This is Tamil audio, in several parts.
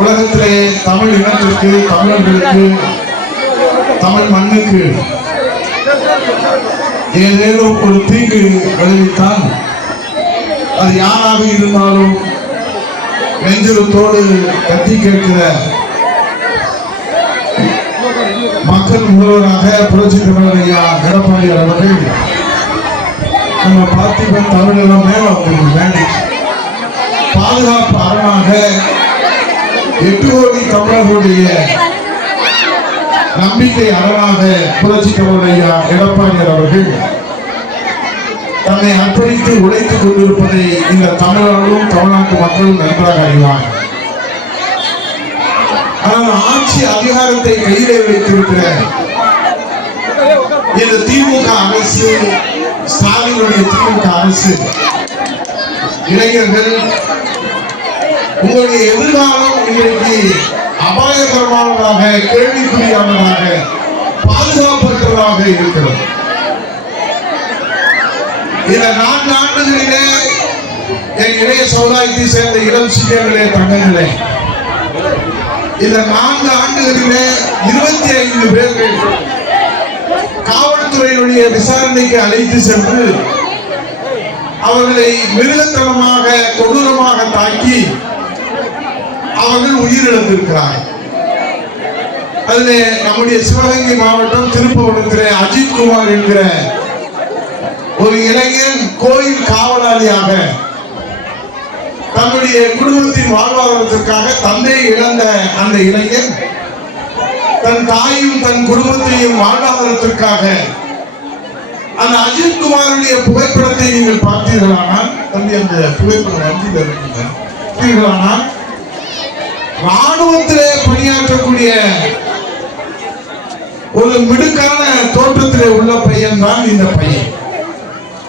உலகத்திலே தமிழ் இனத்திற்கு தமிழர்களுக்கு தமிழ் மண்ணுக்கு ஏதேனும் ஒரு தீங்கு விளைவித்தால் அது யாராக இருந்தாலும் நெஞ்சுரத்தோடு கட்டி கேட்கிற மக்கள் முதல்வராக புரட்சி தமிழர் ஐயா எடப்பாடியார் அவர்கள் நம்ம பார்த்திபன் தமிழெல்லாம் மேல வேண்டி பாதுகாப்பு அரணாக எட்டு கோடி தமிழர்களுடைய நம்பிக்கை அரணாக புரட்சி தமிழர் ஐயா எடப்பாடியார் அவர்கள் தன்னை அர்ப்பணித்து உழைத்துக் கொண்டிருப்பதை இந்த தமிழர்களும் தமிழ்நாட்டு மக்களும் நன்றாக அறிவார் ஆனால் ஆட்சி அதிகாரத்தை கையிலே வைத்திருக்கிற இந்த திமுக அரசு ஸ்டாலினுடைய திமுக அரசு இளைஞர்கள் உங்களுடைய எதிர்காலம் இன்றைக்கு அபாயகரமானதாக கேள்விக்குறியானதாக பாதுகாப்பற்றதாக இருக்கிறது. இந்த நான்கு ஆண்டுகளிலே என் இளைய சமுதாயத்தை சேர்ந்த இளம் சிறியர்களே தங்கங்களே இந்த நான்கு ஆண்டுகளிலே இருபத்தி ஐந்து பேர்கள் காவல்துறையினுடைய விசாரணைக்கு அழைத்து சென்று அவர்களை மிருகத்தனமாக கொடூரமாக தாக்கி அவர்கள் உயிரிழந்திருக்கிறார்கள். அதிலே நம்முடைய சிவகங்கை மாவட்டம் திருப்பவனத்திலே அஜித் குமார் என்கிற ஒரு இளைஞன் கோயில் காவலாளியாக தன்னுடைய குடும்பத்தின் வாழ்வாதாரத்திற்காக தந்தையை இழந்த அந்த இளைஞன் தன் தாயும் தன் குடும்பத்தையும் வாழ்வாதாரத்திற்காக அந்த அஜித் குமாருடைய புகைப்படத்தை நீங்கள் பார்த்தீர்களானால் தம்பி அந்த புகைப்படம் வந்து இருக்குங்க பார்த்தீர்களானால் ராணுவத்திலே பணியாற்றக்கூடிய ஒரு மிடுக்கான தோற்றத்திலே உள்ள பையன் தான் இந்த பையன்.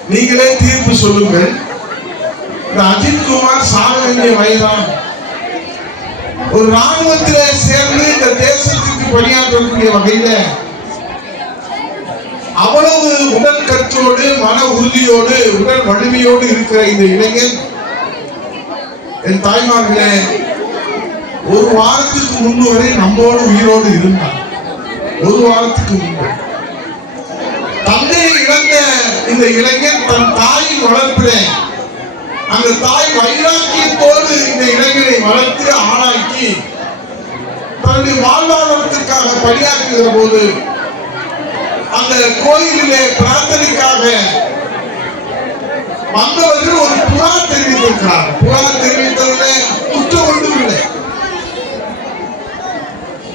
நீங்களே தீர்ப்பு சொல்லுங்கள். இந்த அஜித் குமார் சாக வேண்டிய வயதான் ஒரு ராணுவத்திலே சேர்ந்து இந்த தேசத்திற்கு பணியாற்றக்கூடிய வகையில அவ்வளவு உடல் கற்றோடு மன உறுதியோடு உடல் வலிமையோடு இருக்கிற இந்த இளைஞன் என் தாய்மார்களே ஒரு வாரத்துக்கு முன்பு வரை நம்மோடு உயிரோடு இருந்தார் ஒரு வாரத்துக்கு முன்பு. தந்தையை இழந்த இந்த இளைஞன் தன் தாயின் வளர்ப்பிலே அந்த தாய் வைராக்கியத்தோடு இந்த இளைஞனை வளர்த்து ஆளாக்கி தன்னுடைய வாழ்வாதாரத்திற்காக பணியாற்றுகிற போது அந்த கோயிலிலே பிரார்த்தனைக்காக வந்தவர்கள் ஒரு புறா தெரிவித்திருக்கிறார் புறா தெரிவித்ததில் குற்றம் ஒன்றும் இல்லை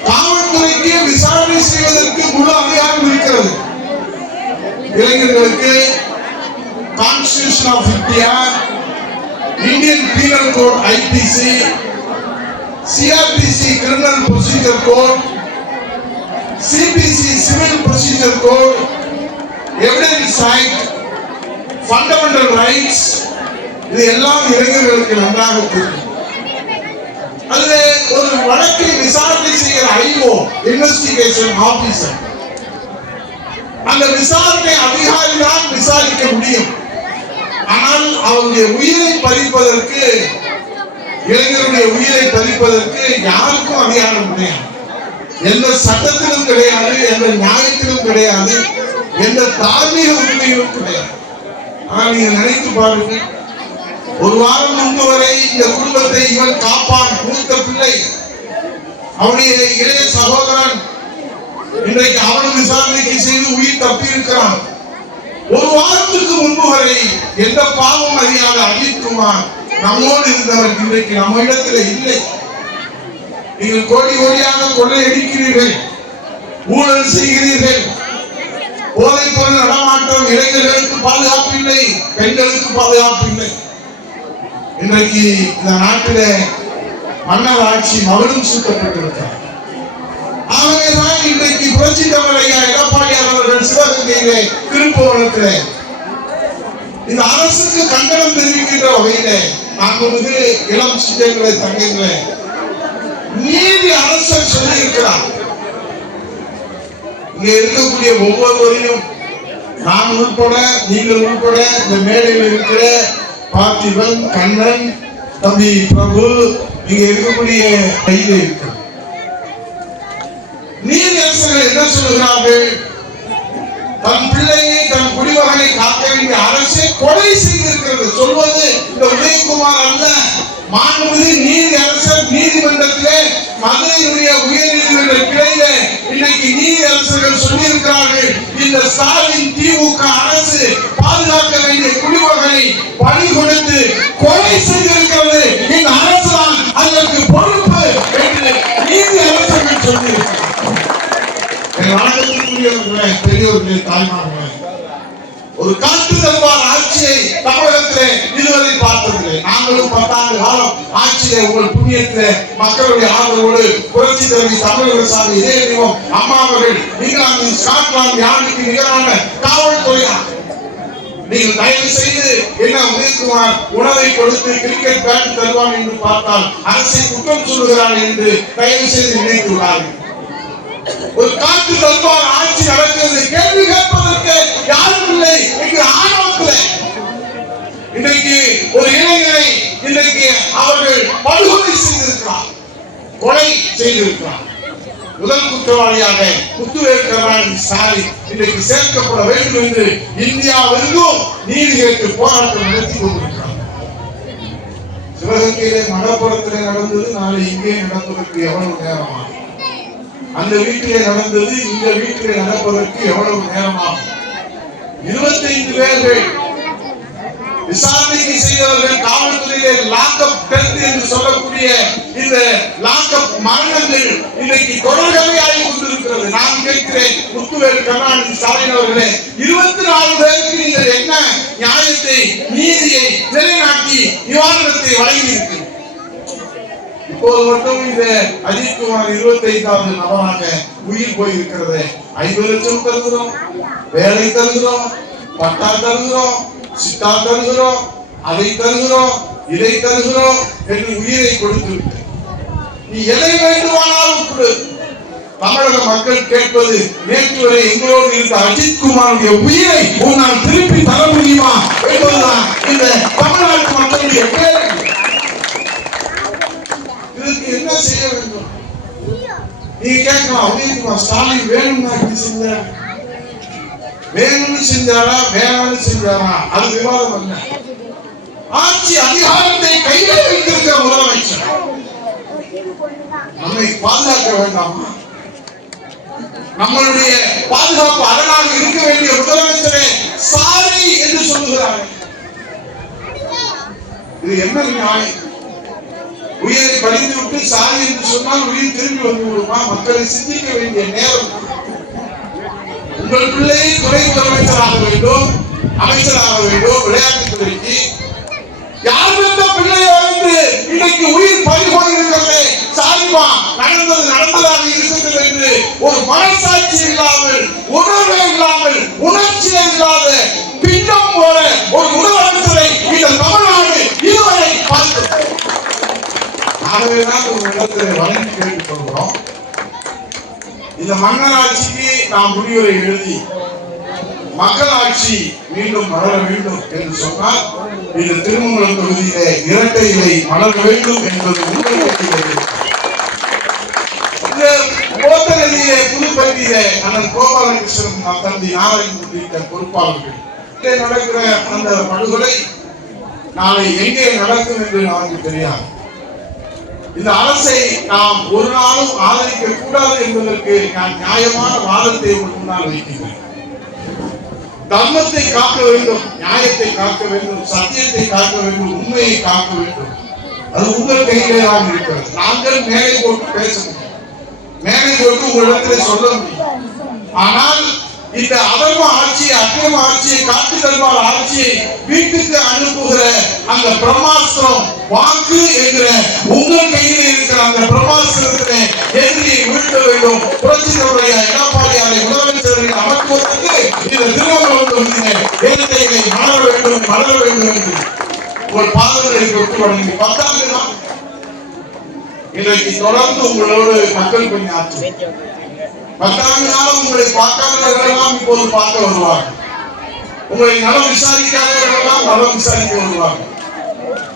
காவல்துறைக்கு விசாரணை செய்வதற்கு முழு அதிகாரம் இருக்கிறது இளைஞர்களுக்கு constitution of India Indian penal code IPC CrPC criminal procedure code CPC civil procedure code evidence act fundamental rights இது எல்லாம் இளைஞர்களுக்கு நன்றாக தெரியும் அல்லது ஒரு வழக்கை விசாரணை செய்கிற ஐஓ இன்வெஸ்டிகேஷன் ஆபீசர் அந்த விசாரணை அதிகாரி தான் விசாரிக்க முடியும். ஆனால் அவருடைய உயிரை பறிப்பதற்கு இளைஞருடைய உயிரை பறிப்பதற்கு யாருக்கும் அதிகாரம் கிடையாது. எந்த சட்டத்திலும் கிடையாது எந்த நியாயத்திலும் கிடையாது எந்த தார்மீக உரிமையிலும் கிடையாது. ஆனால் நீங்க நினைத்து பாருங்க ஒரு வாரம் முன்பு வரை இந்த குடும்பத்தை இவன் காப்பான் மூத்த பிள்ளை. அவனுடைய இளைய சகோதரன் இன்றைக்கு அவனும் விசாரணைக்கு செய்து உயிர் தப்பி இருக்கிறான் ஒரு வாரத்துக்கு முன்பு வரை எந்த பாவம் அறியாத அஜித் நம்மோடு இருந்தவர் இன்றைக்கு நம்ம இடத்துல இல்லை. நீங்கள் கோடி கோடியாக கொள்ளையடிக்கிறீர்கள் ஊழல் செய்கிறீர்கள். போதைப் பொருள் நடமாட்டம் இளைஞர்களுக்கு பாதுகாப்பு இல்லை பெண்களுக்கு பாதுகாப்பு இல்லை. இன்றைக்கு இந்த நாட்டிலே மன்னர் ஆட்சி மகளும் சூட்டப்பட்டிருக்கிறார் ஆகவேதான் இன்றைக்கு புரட்சி தமிழ் ஐயா எடப்பாடியார் அவர்கள் சிவகங்கையிலே திருப்பவனத்திலே இந்த அரசுக்கு கண்டனம் தெரிவிக்கின்ற வகையிலே வந்து இளம் சிங்கங்களை தங்கங்களே நீதி அரசர் சொல்லி இருக்கிறார் இங்க இருக்கக்கூடிய ஒவ்வொருவரையும் நான் உள்பட நீங்கள் உள்பட இந்த மேடையில் இருக்கிற பார்த்திபன் கண்ணன் தம்பி பிரபு இங்க இருக்கக்கூடிய கையில இருக்கு. நீதியரசர்கள் என்ன சொல்லுகிறார்கள்? தன் பிள்ளையை தன் குடிமகனை காக்க வேண்டிய அரசே கொலை செய்திருக்கிறது. சொல்வது இந்த உதயகுமார் அல்ல. மாண்புமிகு நீதி அரசர் நீதிமன்றத்திலே மதுரையுடைய உயர் நீதிமன்ற கிளையில இன்னைக்கு நீதி அரசர்கள் சொல்லியிருக்கிறார்கள் இந்த ஸ்டாலின் திமுக அரசு பாதுகாக்க வேண்டிய குடிமகனை பணி கொடுத்து கொலை செய்திருக்கிறது. இந்த அரசு தான் அதற்கு பொறுப்பு என்று நீதி அரசர்கள் சொல்லியிருக்கிறார் என் தாய்மார்களே. ஒரு காட்டு தருவார் ஆட்சியை தமிழகத்திலே இதுவரை நாங்களும் பத்தாண்டு காலம் ஆட்சியில உங்கள் புண்ணியத்திலே மக்களுடைய ஆதரவோடு புரட்சி தலைவி தமிழக சாமி இதே தெய்வம் அம்மா அவர்கள் இங்கிலாந்து ஸ்காட்லாந்து யாருக்கு நிகரான காவல்துறையா நீங்கள் தயவு செய்து என்ன உதயகுமார் உணவை கொடுத்து கிரிக்கெட் பேட் தருவான் என்று பார்த்தால் அரசை குற்றம் சொல்லுகிறான் என்று தயவு செய்து நினைத்துள்ளார்கள் ஒரு காற்று தருவார் ஆட்சி நடக்கிறது. கேள்வி கேட்பதற்கு யாரும் இல்லை. என்று ஆணவத்தில் இன்றைக்கு ஒரு இளைஞரை இன்றைக்கு அவர்கள் படுகொலை செய்திருக்கிறார். கொலை செய்திருக்கிறார். முதல் குற்றவாளியாக முத்துவேல் ஸ்டாலின் இன்றைக்கு சேர்க்கப்பட வேண்டும் என்று இந்தியாவிற்கும் நீதி கேட்டு போராட்டம் நடத்தி கொண்டிருக்கிறார். சிவகங்கையிலே மணப்புறத்திலே நடந்தது நாளை இங்கே நடப்பதற்கு எவ்வளவு நேரமாகும்? அந்த வீட்டிலே நடந்தது இந்த வீட்டிலே நடப்பதற்கு எவ்வளவு நேரமாகும்? இருபத்தைந்து பேர்கள் விசாரணைக்கு செய்தவர்கள் காவல்துறையிலே லாக்அப் டெத் என்று சொல்லக்கூடிய இந்த லாக்அப் மரணங்கள் இன்னைக்கு தொடர்கதையாகி கொண்டிருக்கிறது. நான் கேட்கிறேன் முத்துவேல் கருணாநிதி ஸ்டாலின் அவர்களே இருபத்தி நாலு பேருக்கு நீங்கள் என்ன நியாயத்தை நீதியை நிலைநாட்டி நிவாரணத்தை வழங்கி இப்போது மட்டும் இந்த அஜித்குமார் இருபத்தி ஐந்தாவது நபராக உயிர் போயிருக்கிறது. ஐம்பது லட்சம் தருகிறோம் வேலை தருகிறோம் பட்டா தருகிறோம் சித்தா தருகிறோம் அதை தருகிறோம். இதை தருகிறோம் என்று உயிரை கொடுத்து நீ எதை வேண்டுமானாலும் கொடு. தமிழக மக்கள் கேட்பது நேற்று வரை எங்களோடு இருந்த அஜித் குமாருடைய உயிரை உன்னால் திருப்பி தர முடியுமா என்பதுதான் இந்த தமிழ்நாட்டு மக்களுடைய கேள்வி இதுக்கு என்ன செய்ய வேண்டும்? நீங்க கேட்கலாம் உதயகுமார் ஸ்டாலின் வேணும்னா இப்படி செஞ்சாரு? வேணும்னு செஞ்சாரா வேணாம்னு செஞ்சாரா? அது விவாதம் என்ன ஆட்சி அதிகாரத்தை கையில் வைத்திருக்கிற முதலமைச்சர். நம்மை பாதுகாக்க வேண்டாமா? நம்மளுடைய பாதுகாப்பு அரணாக இருக்க வேண்டிய முதலமைச்சரே சாரி என்று சொல்லுகிறார். இது என்ன நியாயம்? உயிரை பழித்து விட்டு சாரி என்று சொன்னால் உயிர் திரும்பி வந்து விடுமா மக்களை சிந்திக்க வேண்டிய நேரம். உங்கள் பிள்ளையை துணை முதலமைச்சராக வேண்டும் அமைச்சராக வேண்டும் விளையாட்டுத்துறைக்கு யார் பெற்ற பிள்ளையை வந்து இன்னைக்கு உயிர் பறி போயிருக்கிறதே சாரிமா நடந்தது நடந்ததாக இருக்கிறது என்று ஒரு மனசாட்சி இல்லாமல் உணர்வு இல்லாமல் உணர்ச்சி இல்லாத பின்னம் போல ஒரு முதலமைச்சரை இந்த தமிழ்நாடு இதுவரை பார்த்தது ஆகவேதான் ஒரு இடத்துல வழங்கி கேட்டுக் கொள்கிறோம். இந்த மன்னராட்சிக்கு நாம் முடிவுரை எழுதி மக்களாட்சி மீண்டும் மலர வேண்டும் என்று சொன்னால் இது திருமங்கலம் தொகுதியிலே இரட்டை இலை மலர வேண்டும் என்பது உங்கள் கையில் அண்ணன் கோபாலகிருஷ்ணன் தம்பி நாராயணன் உள்ளிட்ட பொறுப்பாளர்கள். இங்கே நடக்கிற அந்த படுகொலை நாளை எங்கே நடக்கும் என்று நமக்கு தெரியாது. இந்த அரசை நாம் ஒரு நாளும் ஆதரிக்க கூடாது என்பதற்கு நான் நியாயமான வாதத்தை உங்கள் முன்னால் வைக்கிறேன் தர்மத்தை காக்க வேண்டும் நியாயத்தை காக்க வேண்டும் சத்தியத்தை காக்க வேண்டும் உண்மையை காக்க வேண்டும். அது உங்கள் கையிலே தான் இருக்கிறது. நாங்கள் மேலே போட்டு பேச முடியும். மேலே போட்டு உங்களிடத்தில் சொல்ல முடியும். ஆனால் இந்த அதர்ம ஆட்சியை அக்கிரம ஆட்சியை காட்டு தருமாறு ஆட்சியை வீட்டுக்கு அனுப்புகிற அந்த பிரம்மாஸ்திரம் வாக்கு என்கிற உங்கள் கையில் இருக்கிற அந்த பிரம்மாஸ்திரத்திலே எதிரியை வீழ்த்த வேண்டும். புரட்சிகளுடைய எடப்பாடியாரை முதலமைச்சரை அமர்த்துவதற்கு இந்த திருமண தொகுதியிலே ஏழைகளை மலர வேண்டும் மலர வேண்டும் என்று உங்கள் பாதங்களை தொட்டு வழங்கி பத்தாண்டு இன்றைக்கு தொடர்ந்து உங்களோடு மக்கள் பணி பத்தாண்டு நாளும் உங்களை பார்க்காதவர்களெல்லாம் இப்போது பார்க்க வருவார்கள். உங்களை நலம் விசாரிக்காதவர்களெல்லாம் நலம் விசாரிக்க வருவார்கள்.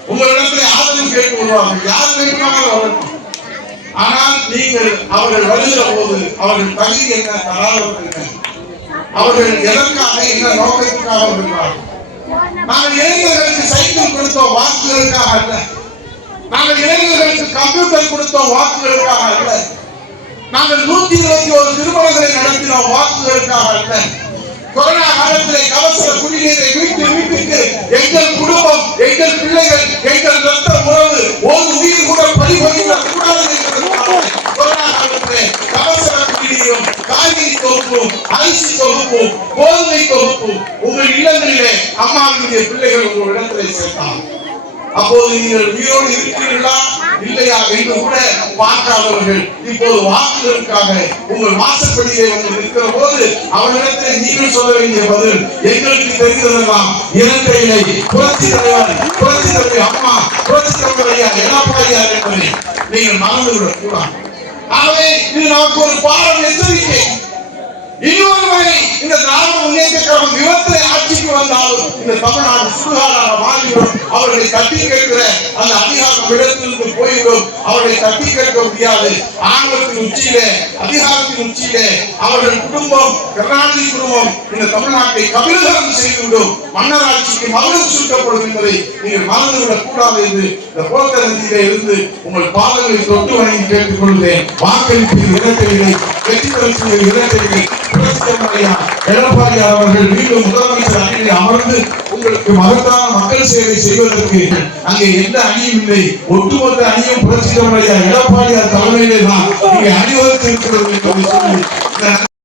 உங்களிடத்தில் ஆதரவு கேட்டு வருவார்கள். யார் வேண்டுமானாலும் வரட்டும். ஆனால் நீங்கள் அவர்கள் வருகிற போது அவர்கள் தகுதி என்ன தராதவர்கள் என்ன? அவர்கள் எதற்காக என்ன நோக்கத்திற்காக வருகிறார்கள்? நாங்கள் இளைஞர்களுக்கு சைக்கிள் கொடுத்தோம் வாக்குகளுக்காக அல்ல. நாங்கள் இளைஞர்களுக்கு கம்ப்யூட்டர் கொடுத்தோம் வாக்குகளுக்காக அல்ல. நாங்கள் நூத்தி இருபத்தி ஒரு திருமணங்களை நடத்தினோம் வாக்குகளுக்காக அல்ல. கொரோனா காலத்திலே கவச குடிநீரை வீட்டு வீட்டுக்கு எங்கள் குடும்பம் எங்கள் பிள்ளைகள் எங்கள் ரத்த உறவு ஒரு உயிர் கூட பறிபோய்விடக் கூடாது கொரோனா காலத்திலே கவச குடிநீரும் காய்கறி தொகுப்பும் அரிசி தொகுப்பும் கோதுமை தொகுப்பும் உங்கள் இல்லங்களிலே அம்மாவினுடைய பிள்ளைகள் உங்கள் இடத்திலே சேர்த்தாங்க அப்போது நீங்கள் உயிரோடு இருக்கிறீர்களா? இல்லையா? என்று கூட பார்க்காதவர்கள் இப்போது வாக்குகளுக்காக உங்கள் வாசப்படியை வந்து நிற்கிற போது அவனிடத்தில் நீங்கள் சொல்ல வேண்டிய பதில் எங்களுக்கு தெரிந்ததெல்லாம் இலங்கையிலே புரட்சி தலைவர் புரட்சி தலைவர் அம்மா புரட்சி தலைவர் ஐயா எல்லா எடப்பாடியார் என்பதை நீங்கள் மறந்துவிடக் கூடாது ஆகவே இது நமக்கு ஒரு பாடம் எச்சரிக்கை. இன்னொரு வகை இந்த திராவிட முன்னேற்ற கழகம் இந்த தமிழ்நாடு சுகாதார மாறிவிடும் அவர்களை தட்டி கேட்கிற அந்த அதிகாரம் இடத்திலிருந்து போய்விடும் அவர்களை தட்டி கேட்க முடியாது. ஆங்கிலத்தின் உச்சியிலே அதிகாரத்தின் உச்சியிலே அவர்கள் குடும்பம் கருணாநிதி குடும்பம் இந்த தமிழ்நாட்டை கபிலகரம் செய்துவிடும். மன்னராட்சிக்கு மகுடம் சூட்டப்படும் என்பதை நீங்கள் மறந்துவிடக் கூடாது என்று இந்த போக்க நதியிலே இருந்து உங்கள் பாதங்களை தொட்டு வணங்கி கேட்டுக் கொள்கிறேன் வாக்களிப்பில் இரட்டைகளை வெற்றி பெறும் இரட்டைகளை எடப்பாடி அவர்கள் மீண்டும் முதலமைச்சர் அணியில் அமர்ந்து உங்களுக்கு மகத்தான மக்கள் சேவை செய்வதற்கு அங்கே எந்த அணியும் இல்லை. ஒட்டுமொத்த அணியும் புரட்சித்தலைவரையா எடப்பாடியார் தலைமையிலே தான் இங்கே அணிவகுத்து இருக்கிறது என்று சொல்லி